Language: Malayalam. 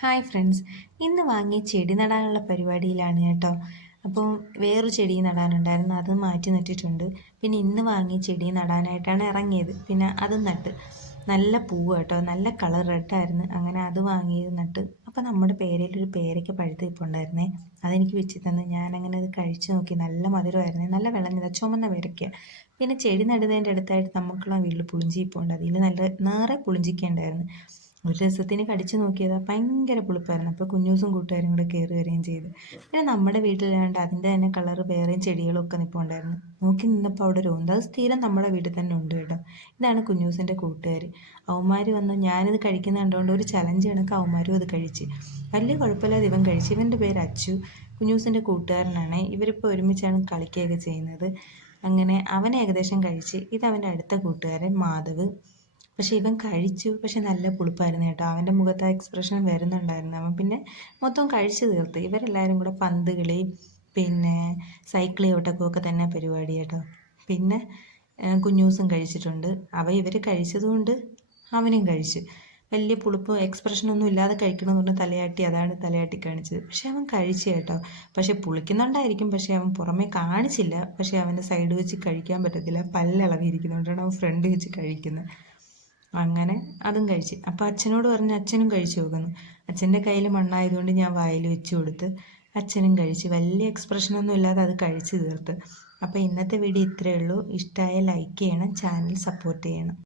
ഹായ് ഫ്രണ്ട്സ്, ഇന്ന് വാങ്ങിയ ചെടി നടാനുള്ള പരിപാടിയിലാണ് കേട്ടോ. അപ്പോൾ വേറൊരു ചെടി നടാനുണ്ടായിരുന്നു, അത് മാറ്റി നട്ടിട്ടുണ്ട്. പിന്നെ ഇന്ന് വാങ്ങിയ ചെടി നടാനായിട്ടാണ് ഇറങ്ങിയത്. പിന്നെ അത് നട്ട് നല്ല പൂവ് കേട്ടോ, നല്ല കളർ റെഡായിരുന്നു. അങ്ങനെ അത് വാങ്ങിയത് നട്ട്. അപ്പോൾ നമ്മുടെ പേരയിലൊരു പേരയ്ക്ക് പഴുത്ത് ഇപ്പോൾ ഉണ്ടായിരുന്നേ, അതെനിക്ക് വെച്ച് തന്ന്. ഞാനങ്ങനെ അത് കഴിച്ചു നോക്കി. നല്ല മധുരമായിരുന്നേ, നല്ല വിളഞ്ഞത് ചുമന്ന പേരയ്ക്ക. പിന്നെ ചെടി നടുന്നതിൻ്റെ അടുത്തായിട്ട് നമുക്കുള്ള വീട്ടിൽ പുളിഞ്ചി ഇപ്പോൾ ഉണ്ട്. അതിൽ നല്ല നേറെ പുളിഞ്ചിക്ക ഉണ്ടായിരുന്നു. ഒരു രസത്തിന് കടിച്ചു നോക്കിയതാ, ഭയങ്കര പുളിപ്പായിരുന്നു. അപ്പോൾ കുഞ്ഞൂസും കൂട്ടുകാരും കൂടെ കയറി വരികയും ചെയ്തു. പിന്നെ നമ്മുടെ വീട്ടിലാണ്ട് അതിൻ്റെ തന്നെ കളർ വേറെയും ചെടികളൊക്കെ നിൽപ്പുണ്ടായിരുന്നു. നോക്കി നിന്നപ്പോൾ അവിടെ ഒരു ഓന്ത്, അത് സ്ഥിരം നമ്മുടെ വീട്ടിൽ തന്നെ ഉണ്ട് കേട്ടോ. ഇതാണ് കുഞ്ഞൂസിൻ്റെ കൂട്ടുകാർ. അവന്മാർ വന്ന് ഞാനിത് കഴിക്കുന്ന കണ്ടുകൊണ്ട് ഒരു ചലഞ്ച് കണക്ക് അവന്മാരും അത് കഴിച്ച്. വലിയ കുഴപ്പമില്ലാതെ ഇവൻ കഴിച്ച്. ഇവൻ്റെ പേര് അച്ചു, കുഞ്ഞൂസിൻ്റെ കൂട്ടുകാരനാണ്. ഇവരിപ്പോൾ ഒരുമിച്ചാണ് കളിക്കുകയൊക്കെ ചെയ്യുന്നത്. അങ്ങനെ അവൻ ഏകദേശം കഴിച്ച്. ഇതവൻ്റെ അടുത്ത കൂട്ടുകാരൻ മാധവ്. പക്ഷെ ഇവൻ കഴിച്ചു, പക്ഷെ നല്ല പുളിപ്പായിരുന്നു കേട്ടോ. അവൻ്റെ മുഖത്ത് ആ എക്സ്പ്രഷൻ വരുന്നുണ്ടായിരുന്നു. അവൻ പിന്നെ മൊത്തം കഴിച്ചു തീർത്ത്. ഇവരെല്ലാവരും കൂടെ പന്ത് കളി, പിന്നെ സൈക്കിൾ ചവിട്ടൊക്കെ തന്നെ പരിപാടി കേട്ടോ. പിന്നെ കുഞ്ഞൂസും കഴിച്ചിട്ടുണ്ട്. ഇവർ കഴിച്ചതുകൊണ്ട് അവനും കഴിച്ചു. വലിയ പുളിപ്പ് എക്സ്പ്രഷനൊന്നും ഇല്ലാതെ കഴിക്കണമെന്ന് പറഞ്ഞാൽ തലയാട്ടി, അതാണ് തലയാട്ടി കാണിച്ചത്. പക്ഷെ അവൻ കഴിച്ചു കേട്ടോ. പക്ഷെ പുളിക്കുന്നുണ്ടായിരിക്കും, പക്ഷെ അവൻ പുറമേ കാണിച്ചില്ല. പക്ഷെ അവൻ്റെ സൈഡ് വെച്ച് കഴിക്കാൻ പറ്റത്തില്ല, പല്ലിളകിയിരിക്കുന്നുകൊണ്ടാണ് അവൻ ഫ്രണ്ട് വെച്ച് കഴിക്കുന്നത്. അങ്ങനെ അതും കഴിച്ച്. അപ്പോൾ അച്ഛനോട് പറഞ്ഞ് അച്ഛനും കഴിച്ചു നോക്കുന്നു. അച്ഛൻ്റെ കയ്യിൽ മണ്ണായതുകൊണ്ട് ഞാൻ വായിൽ വെച്ച് കൊടുത്ത്. അച്ഛനും കഴിച്ച്. വലിയ എക്സ്പ്രഷനൊന്നും ഇല്ലാതെ അത് കഴിച്ച് തീർത്ത്. അപ്പോൾ ഇന്നത്തെ വീഡിയോ ഇത്രയേ ഉള്ളൂ. ഇഷ്ടമായ ലൈക്ക് ചെയ്യണം, ചാനൽ സപ്പോർട്ട് ചെയ്യണം.